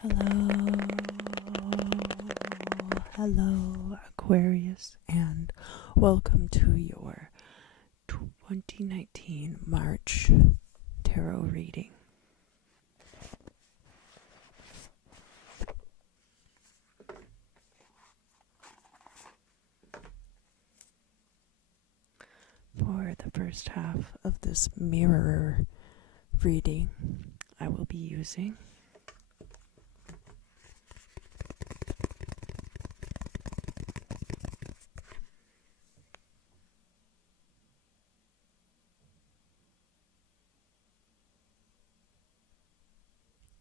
Hello, hello, Aquarius, and welcome to your 2019 March tarot reading. For the first half of this mirror reading, I will be using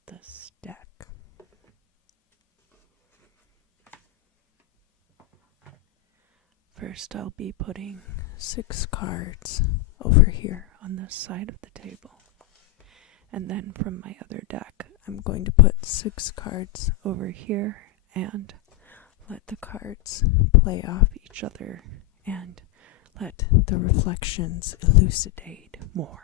this deck. First, I'll be putting 6 cards over here on this side of the table. And then from my other deck, I'm going to put 6 cards over here and let the cards play off each other and let the reflections elucidate more.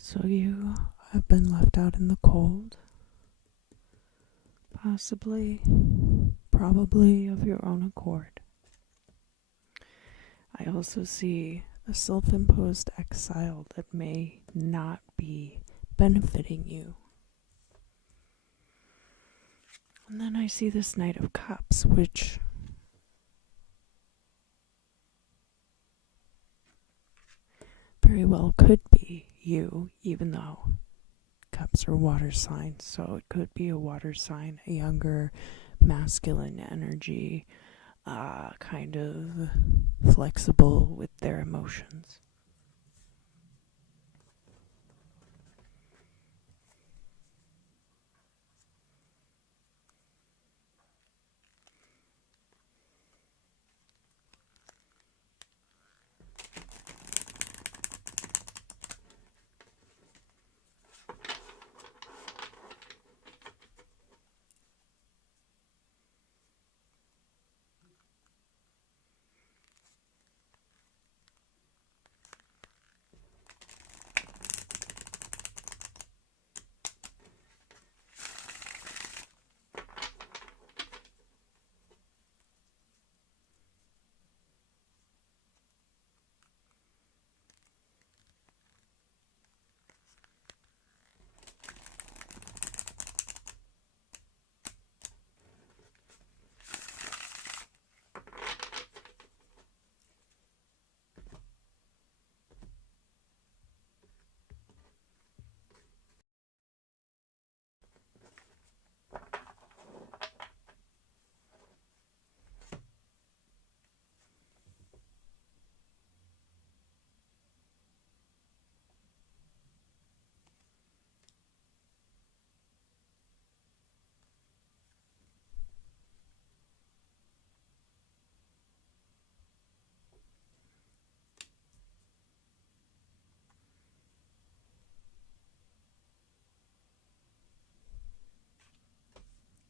So you have been left out in the cold, possibly, probably of your own accord. I also see a self-imposed exile that may not be benefiting you. And then I see this Knight of Cups, which very well could be you, even though cups are water signs, so it could be a water sign, a younger masculine energy, kind of flexible with their emotions.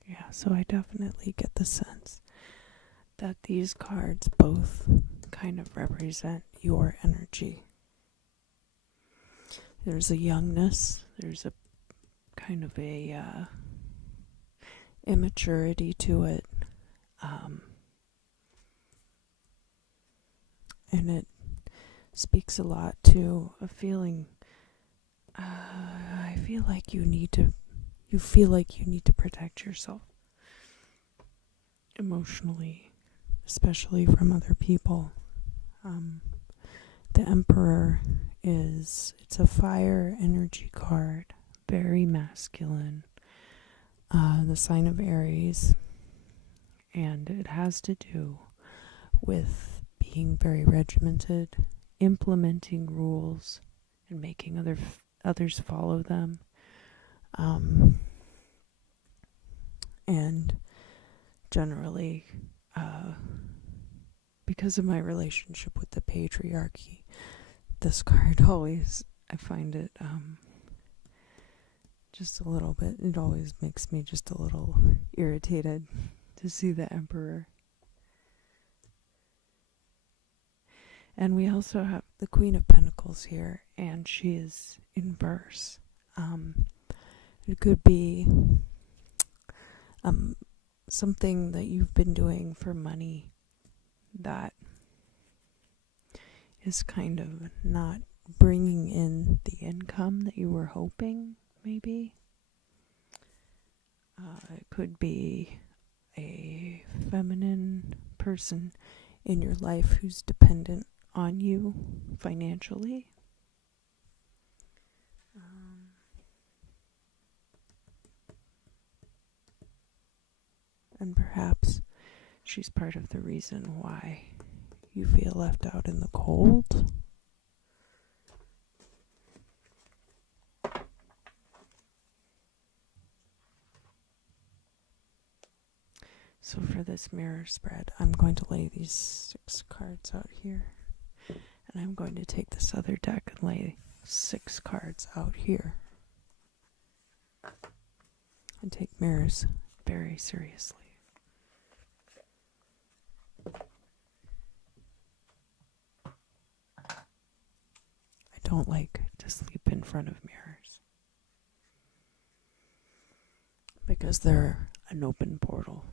Yeah, so I definitely get the sense that these cards both kind of represent your energy. There's a youngness, there's a kind of a immaturity to it, and it speaks a lot to a feeling. I feel like you feel like you need to protect yourself emotionally, especially from other people. The Emperor it's a fire energy card, very masculine, the sign of Aries, and it has to do with being very regimented, implementing rules, and making others follow them. And generally, because of my relationship with the patriarchy, this card always, I find it just a little bit, it always makes me just a little irritated to see the Emperor. And we also have the Queen of Pentacles here, and she is in verse. It could be something that you've been doing for money that is kind of not bringing in the income that you were hoping, maybe. It could be a feminine person in your life who's dependent on you financially. And perhaps she's part of the reason why you feel left out in the cold. So for this mirror spread, I'm going to lay these 6 cards out here. And I'm going to take this other deck and lay 6 cards out here. And take mirrors very seriously. I don't like to sleep in front of mirrors because they're an open portal.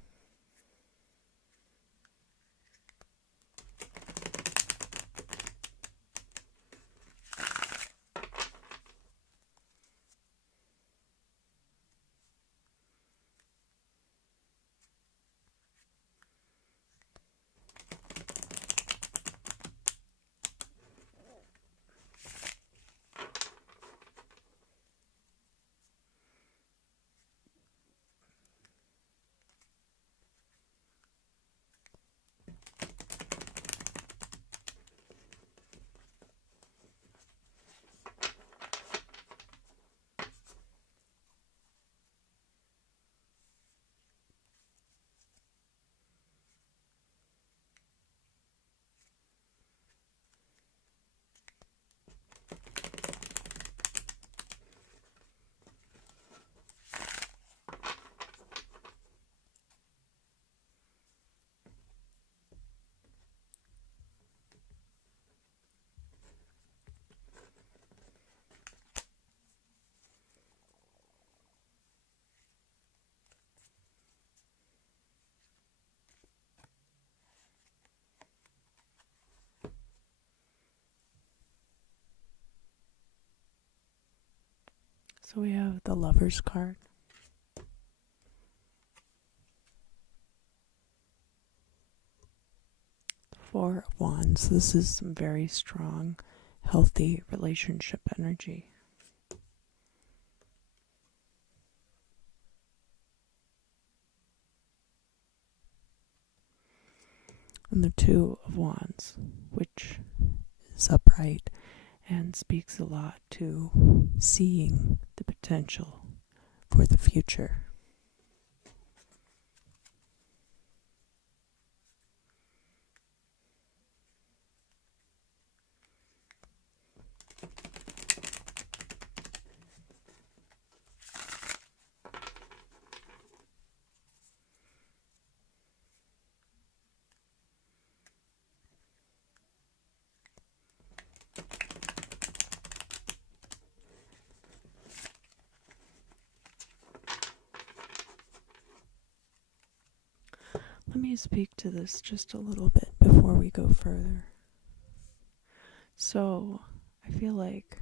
So we have the Lover's card. Four of Wands. This is some very strong, healthy relationship energy. And the Two of Wands, which is upright and speaks a lot to seeing the potential for the future. Let me speak to this just a little bit before we go further. So, I feel like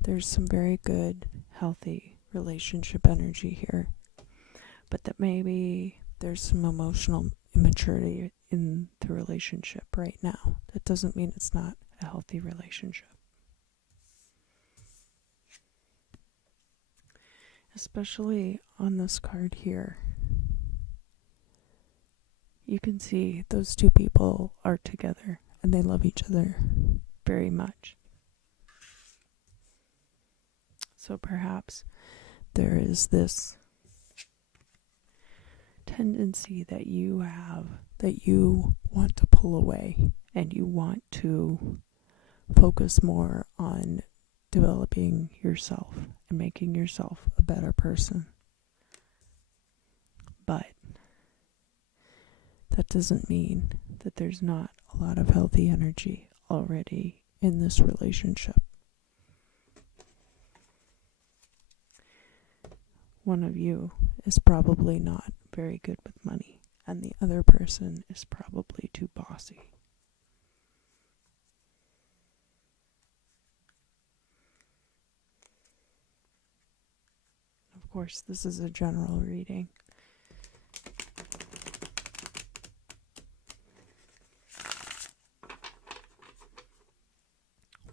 there's some very good, healthy relationship energy here, but that maybe there's some emotional immaturity in the relationship right now. That doesn't mean it's not a healthy relationship. Especially on this card here, you can see those two people are together and they love each other very much. So perhaps there is this tendency that you have that you want to pull away and you want to focus more on developing yourself and making yourself a better person. But that doesn't mean that there's not a lot of healthy energy already in this relationship. One of you is probably not very good with money, and the other person is probably too bossy. Of course, this is a general reading.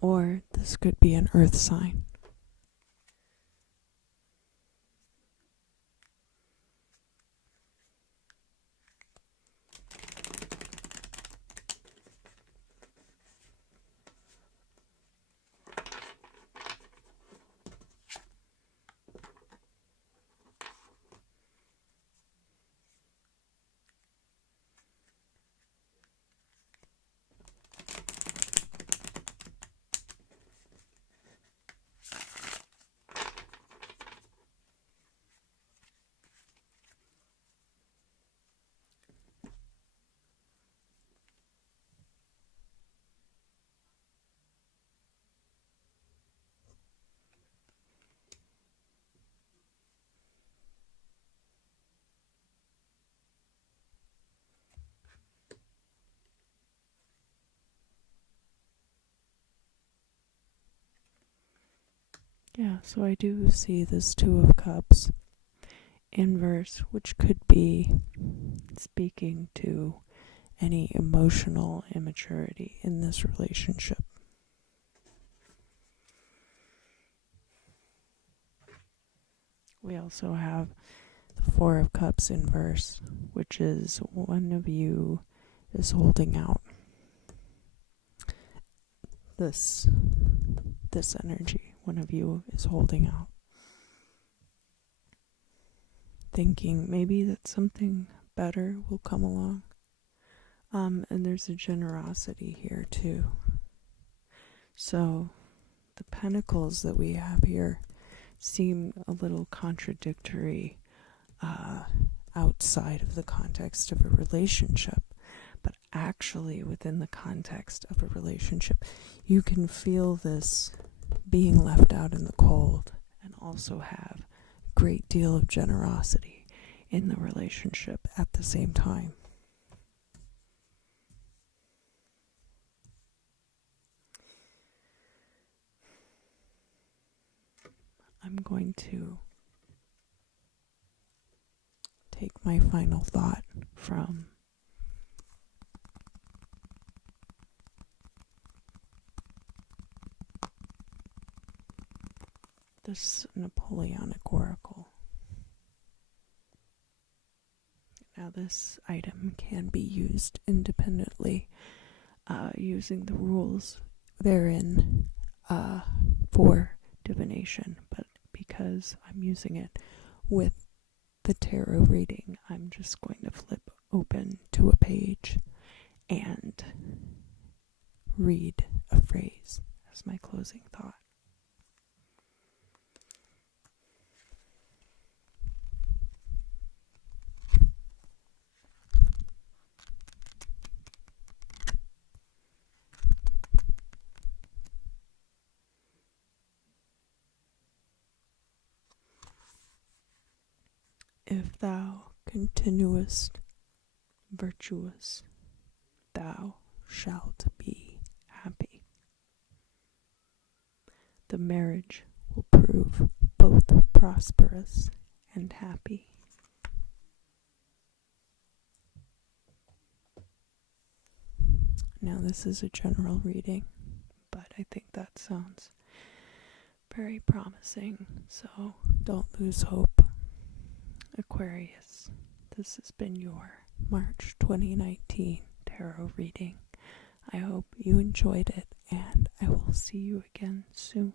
Or this could be an earth sign. Yeah, so I do see this Two of Cups inverse, which could be speaking to any emotional immaturity in this relationship. We also have the Four of Cups inverse, which is one of you is holding out this energy. One of you is holding out, thinking maybe that something better will come along. And there's a generosity here too. So the pentacles that we have here seem a little contradictory outside of the context of a relationship, but actually within the context of a relationship, you can feel this being left out in the cold and also have a great deal of generosity in the relationship at the same time. I'm going to take my final thought from this Napoleonic oracle. Now this item can be used independently using the rules therein for divination, but because I'm using it with the tarot reading, I'm just going to flip open to a page and read a phrase as my closing thought. If thou continuest virtuous. Thou shalt be happy. The marriage will prove both prosperous and happy. Now, this is a general reading, but I think that sounds very promising, so don't lose hope. Aquarius, this has been your March 2019 tarot reading. I hope you enjoyed it, and I will see you again soon.